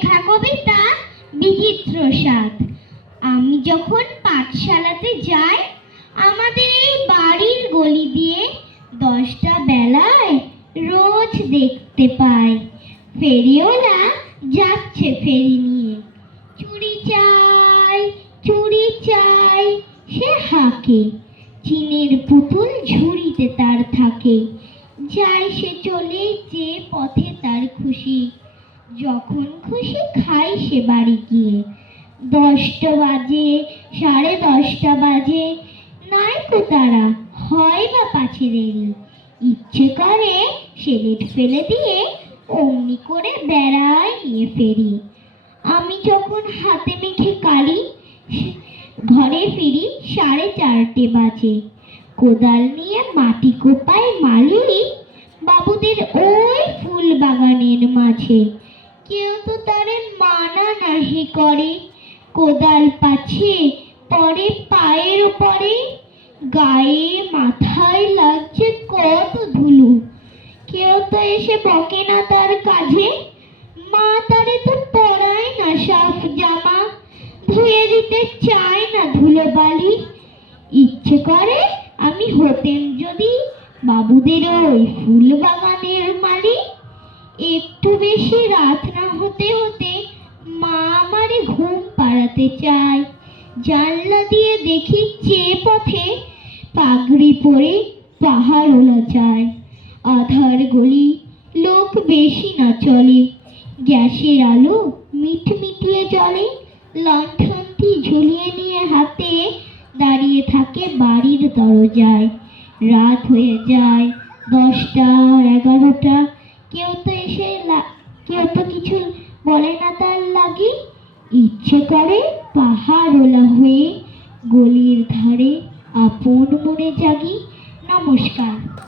লেখা কবিতা বিচিত্র স্বাদ। আমি যখন পাঠশালাতে যাই, আমাদের এই বাড়ির গলি দিয়ে 10টা বেলায় রোজ দেখতে পাই ফেরিওয়ালা যাচ্ছে ফেরি নিয়ে। চুড়ি চাই, চুড়ি চাই সে হাঁকে, চিনের পুতুল ঝুড়িতে তার থাকে। যায় সে চলে যে পথে তার খুশি, যখন খুশি খাই সে বাড়ি গিয়ে। 10টা বাজে, 10:30 বাজে, নাইকো তারা, হয় বা পাছে দেরি। ইচ্ছে করে সেলেট ফেলে দিয়ে অমনি করে বেড়ায় নিয়ে ফেরি। আমি যখন হাতে মেখে কালি ঘরে ফিরি 4:30 বাজে। কোদাল নিয়ে মাটি কোপায় মালি বাবুদের ওই ফুল বাগানের মাঝে। কেউ তো তারে মানা নাহি করে, কোদাল পাছে পরে পায়ের ওপরে। গায়ে মাথায় লাগছে কত ধুলো, কেউ তো এসে বকে না তার কাজে। মা তারে তো পরায় না সাফ জামা, ধুয়ে দিতে চায় না ধুলো বালি। ইচ্ছে করে আমি হতেন যদি বাবুদের ওই ফুল বাগানের মালি। একটু বেশি রাত না হতে হতে মা আমারে ঘুম পাড়াতে চায়। জানলা দিয়ে দেখি চেয়ে পথে পাগড়ি পরে পাহাড়ওয়ালা যায়। আধার গলি, লোক বেশি না চলে, গ্যাসের আলো মিটমিটিয়ে জ্বলে। লণ্ঠনটি ঝুলিয়ে নিয়ে হাতে দাঁড়িয়ে থাকে বাড়ির দরজায়। রাত হয়ে যায় 10টা, 11টা, কেউ তো কিছু বলে না তার লাগি। ইচ্ছে করে পাহাড়ওয়ালা হয়ে গলির ধারে আপন মনে জাগি। নমস্কার।